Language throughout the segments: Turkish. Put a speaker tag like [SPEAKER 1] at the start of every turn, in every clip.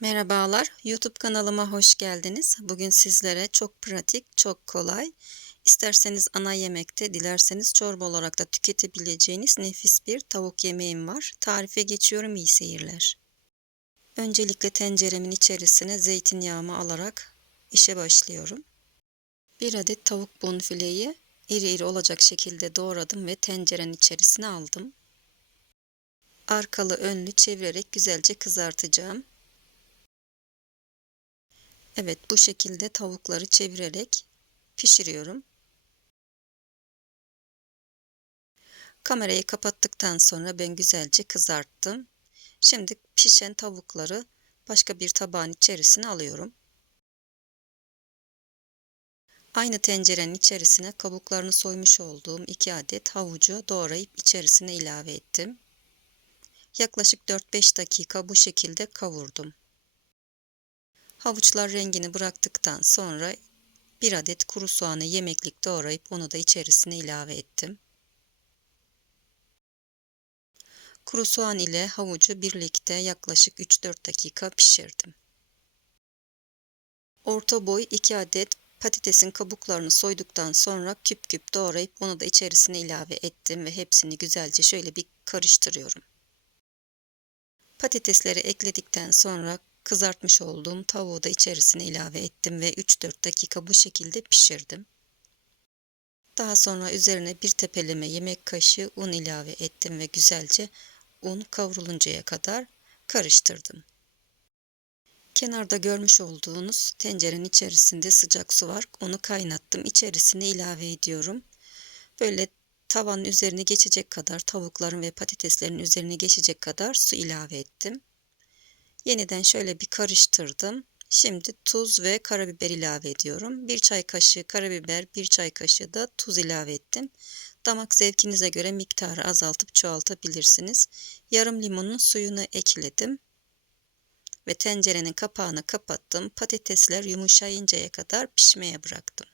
[SPEAKER 1] Merhabalar, YouTube kanalıma hoş geldiniz. Bugün sizlere çok pratik, çok kolay, isterseniz ana yemekte, dilerseniz çorba olarak da tüketebileceğiniz nefis bir tavuk yemeğim var. Tarife geçiyorum, iyi seyirler. Öncelikle tenceremin içerisine zeytinyağımı alarak işe başlıyorum. Bir adet tavuk bonfileyi iri iri olacak şekilde doğradım ve tencerenin içerisine aldım. Arkalı önlü çevirerek güzelce kızartacağım. Evet bu şekilde tavukları çevirerek pişiriyorum. Kamerayı kapattıktan sonra ben güzelce kızarttım. Şimdi pişen tavukları başka bir tabağın içerisine alıyorum. Aynı tencerenin içerisine kabuklarını soymuş olduğum 2 adet havucu doğrayıp içerisine ilave ettim. Yaklaşık 4-5 dakika bu şekilde kavurdum. Havuçlar rengini bıraktıktan sonra bir adet kuru soğanı yemeklik doğrayıp onu da içerisine ilave ettim. Kuru soğan ile havucu birlikte yaklaşık 3-4 dakika pişirdim. Orta boy 2 adet patatesin kabuklarını soyduktan sonra küp küp doğrayıp onu da içerisine ilave ettim ve hepsini güzelce şöyle bir karıştırıyorum. Patatesleri ekledikten sonra kızartmış olduğum tavuğu da içerisine ilave ettim ve 3-4 dakika bu şekilde pişirdim. Daha sonra üzerine bir tepeleme yemek kaşığı un ilave ettim ve güzelce un kavruluncaya kadar karıştırdım. Kenarda görmüş olduğunuz tencerenin içerisinde sıcak su var. Onu kaynattım. İçerisine ilave ediyorum. Böyle tavanın üzerine geçecek kadar tavukların ve patateslerin üzerine geçecek kadar su ilave ettim. Yeniden şöyle bir karıştırdım. Şimdi tuz ve karabiber ilave ediyorum. Bir çay kaşığı karabiber, bir çay kaşığı da tuz ilave ettim. Damak zevkinize göre miktarı azaltıp çoğaltabilirsiniz. Yarım limonun suyunu ekledim. Ve tencerenin kapağını kapattım. Patatesler yumuşayıncaya kadar pişmeye bıraktım.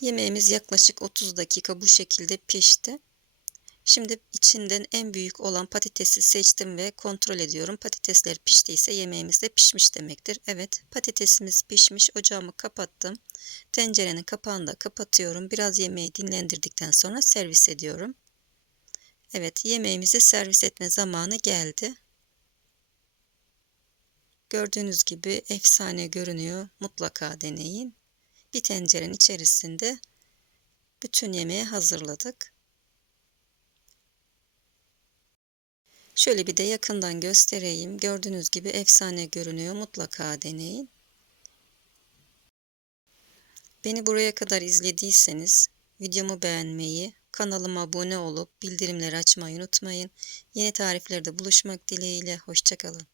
[SPEAKER 1] Yemeğimiz yaklaşık 30 dakika bu şekilde pişti. Şimdi içinden en büyük olan patatesi seçtim ve kontrol ediyorum. Patatesler piştiyse yemeğimiz de pişmiş demektir. Evet patatesimiz pişmiş. Ocağımı kapattım. Tencerenin kapağını da kapatıyorum. Biraz yemeği dinlendirdikten sonra servis ediyorum. Evet yemeğimizi servis etme zamanı geldi. Gördüğünüz gibi efsane görünüyor. Mutlaka deneyin. Bir tencerenin içerisinde bütün yemeği hazırladık. Şöyle bir de yakından göstereyim. Gördüğünüz gibi efsane görünüyor. Mutlaka deneyin. Beni buraya kadar izlediyseniz videomu beğenmeyi, kanalıma abone olup bildirimleri açmayı unutmayın. Yeni tariflerde buluşmak dileğiyle. Hoşçakalın.